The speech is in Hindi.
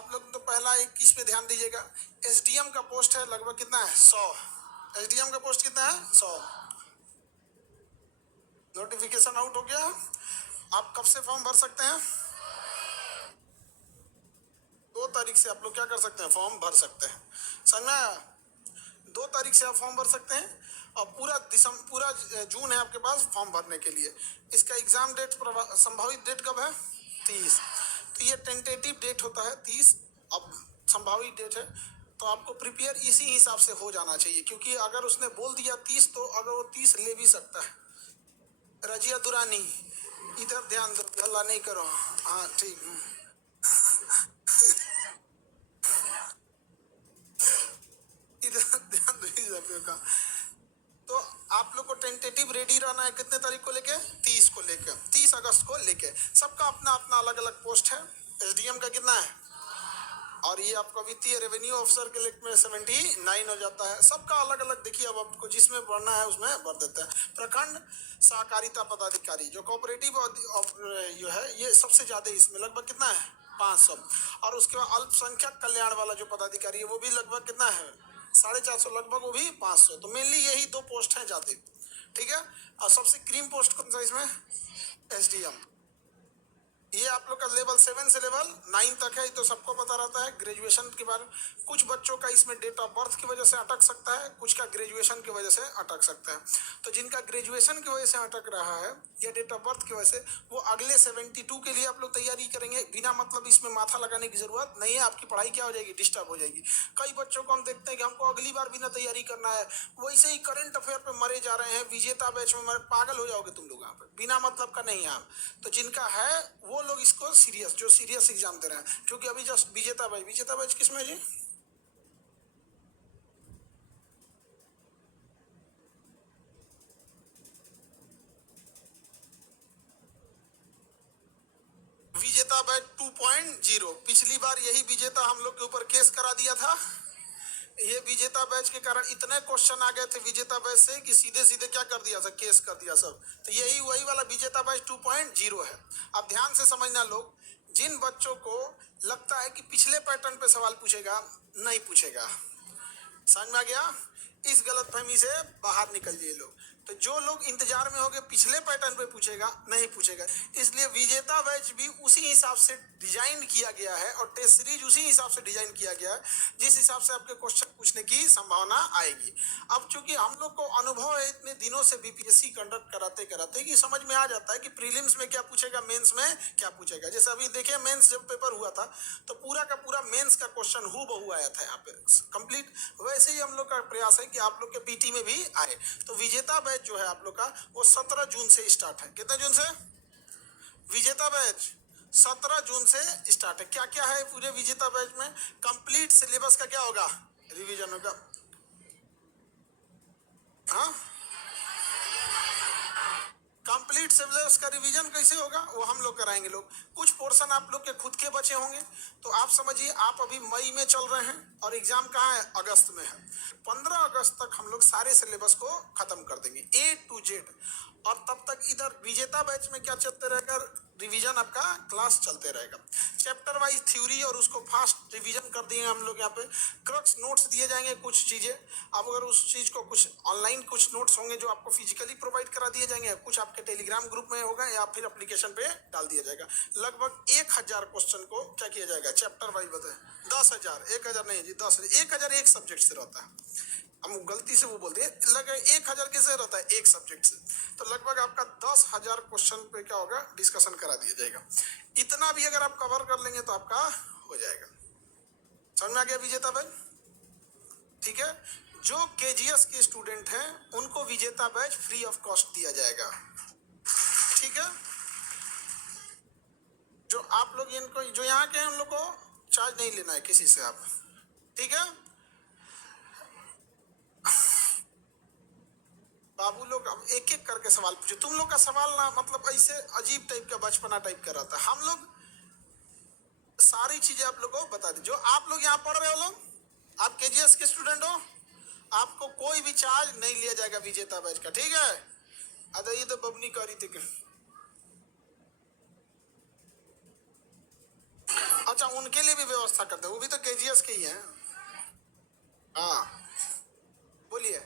आप लोग तो पहला एक किस पे ध्यान दीजिएगा, एसडीएम का पोस्ट है लगभग कितना है 100। एसडीएम का पोस्ट कितना है 100। नोटिफिकेशन आउट हो गया। आप कब से फॉर्म भर सकते हैं? 2 तारीख से आप लोग क्या कर सकते हैं, फॉर्म भर सकते हैं। समझ में आया? 2 तारीख से आप फॉर्म भर सकते हैं और पूरा जून है आपके पास फॉर्म भरने के लिए। इसका एग्जाम डेट संभावित डेट कब है? 30। तो ये टेंटेटिव डेट होता है 30, अब संभावित डेट है, तो आपको प्रिपेयर इसी हिसाब से हो जाना चाहिए, क्योंकि अगर उसने बोल दिया 30 तो अगर वो 30 ले भी सकता है। रजिया दुरानी इधर ध्यान दो, हल्ला नहीं करो। हाँ ठीक, इधर ध्यान दो इधर का। तो आप लोग को टेंटेटिव रेडी रहना है कितने तारीख को लेके? 30 को लेके, 30 अगस्त को लेके। सबका अपना अपना अलग अलग पोस्ट है। एसडीएम का कितना है? और ये आपका वित्तीय रेवेन्यू ऑफिसर के लिए में 79 हो जाता है। सबका अलग अलग देखिए, अब आपको जिसमें बढ़ना है उसमें भर देता है। प्रखंड सहकारिता पदाधिकारी जो कोऑपरेटिव जो है ये सबसे ज्यादा, इसमें लगभग कितना है 500। और उसके बाद अल्पसंख्यक कल्याण वाला जो पदाधिकारी है वो भी लगभग कितना है 450 लगभग, वो भी 500। तो मेनली यही 2 पोस्ट है ज्यादा, ठीक है। और सबसे क्रीम पोस्ट कौन सा इसमें? एसडीएम। ये आप लोग का लेवल 7 से लेवल 9 तक है, तो सबको पता रहता है। ग्रेजुएशन के बारे में कुछ बच्चों का इसमें डेट ऑफ बर्थ की वजह से अटक सकता है, कुछ का ग्रेजुएशन की वजह से अटक सकता है। तो जिनका ग्रेजुएशन की वजह से अटक रहा है या डेट ऑफ बर्थ की वजह से, वो अगले 72 के लिए आप लोग तैयारी करेंगे। बिना मतलब इसमें माथा लगाने की जरूरत नहीं है। आपकी पढ़ाई क्या हो जाएगी, डिस्टर्ब हो जाएगी। कई बच्चों को हम देखते हैं कि हमको अगली बार बिना तैयारी करना है, वैसे ही करंट अफेयर पे मरे जा रहे हैं, विजेता बैच में मरे। पागल हो जाओगे तुम लोग यहाँ पे, बिना मतलब का नहीं है आप। तो जिनका है वो लोग इसको सीरियस, जो सीरियस एग्जाम दे रहे हैं, क्योंकि अभी जस्ट विजेता बैच किसमें जी? विजेता बैच 2.0। पिछली बार यही विजेता हम लोग के ऊपर केस करा दिया था। ये विजेता बैच के कारण इतने क्वेश्चन आ गए थे विजेता बैच से कि सीधे सीधे क्या कर दिया था, केस कर दिया सब। तो यही वही वाला विजेता बैच 2.0 है। अब ध्यान से समझना लोग, जिन बच्चों को लगता है कि पिछले पैटर्न पे सवाल पूछेगा, नहीं पूछेगा। समझ में आ गया? इस गलतफहमी से बाहर निकल जाइए लोग। तो जो लोग इंतजार में होंगे पिछले पैटर्न पे पूछेगा, नहीं पूछेगा। इसलिए विजेता बैच भी उसी हिसाब से डिजाइन किया गया है और टेस्ट सीरीज उसी हिसाब से डिजाइन किया गया है जिस हिसाब से आपके क्वेश्चन पूछने की संभावना आएगी। अब चूंकि हम लोग को अनुभव है इतने दिनों से बीपीएससी कंडक्ट कराते कराते कि समझ में आ जाता है कि प्रीलिम्स में क्या पूछेगा, मेंस में क्या पूछेगा। जैसे अभी देखिए मेंस जब पेपर हुआ था तो पूरा का पूरा मेंस का क्वेश्चन हूबहू आया था यहाँ पे कंप्लीट। वैसे ही हम लोग का प्रयास है कि आप लोग के पीटी में भी आए। तो विजेता बैच जो है आप लोग का वो 17 जून से स्टार्ट है। कितने जून से? विजेता बैच 17 जून से स्टार्ट है। क्या क्या है पूरे विजेता बैच में? कंप्लीट सिलेबस का क्या होगा, रिवीजन होगा। हाँ, कंप्लीट सिलेबस का रिवीजन कैसे होगा वो हम लोग कराएंगे। लोग कुछ पोर्शन आप लोग के खुद के बचे होंगे, तो आप समझिए आप अभी मई में चल रहे हैं और एग्जाम कहाँ है, अगस्त में है। 15 अगस्त तक हम लोग सारे सिलेबस को खत्म कर देंगे A to Z। और तब तक इधर विजेता बैच में क्या चलते रहेगा, रिवीजन आपका क्लास चलते रहेगा। चैप्टर वाइज थ्योरी और उसको फास्ट रिवीजन कर दिए हम लोग। यहाँ पे क्रक्स नोट्स दिए जाएंगे कुछ चीजें। अब अगर उस चीज को कुछ ऑनलाइन कुछ नोट्स होंगे जो आपको फिजिकली प्रोवाइड करा दिए जाएंगे, कुछ आपके टेलीग्राम ग्रुप में होगा या फिर एप्लीकेशन पे डाल दिया जाएगा। लगभग 1000 क्वेश्चन को क्या किया जाएगा, चैप्टर वाइज बताए 10,000, 1000 नहीं जी 10,000, 1000 एक सब्जेक्ट से रहता है। हम गलती से वो बोलते हैं लगभग 1000 कैसे रहता है, एक सब्जेक्ट से। तो लगभग आपका 10,000 क्वेश्चन पे क्या होगा, डिस्कशन करा दिया जाएगा। इतना भी अगर आप कवर कर लेंगे तो आपका हो जाएगा। समझ में आ गया विजेता बैच? ठीक है। जो केजीएस के स्टूडेंट हैं उनको विजेता बैच फ्री ऑफ कॉस्ट दिया जाएगा। ठीक है। जो आप लोग इनको जो यहाँ के हैं उन लोग को चार्ज नहीं लेना है किसी से आप। ठीक है। बाबू लोग अब एक एक करके सवाल पूछे। तुम लोग का सवाल ना मतलब ऐसे अजीब टाइप का बचपना टाइप का रहता है। हम लोग सारी चीजें आप लोग को बता दी। जो आप लोग यहाँ पढ़ रहे हो लोग, आप केजीएस के स्टूडेंट हो, आपको कोई भी चार्ज नहीं लिया जाएगा विजेता बैच का। ठीक है। अरे ये तो बबनी करी थी। अच्छा अच्छा उनके लिए भी व्यवस्था कर दे, वो भी तो केजीएस के ही हैं। हाँ बोलिए।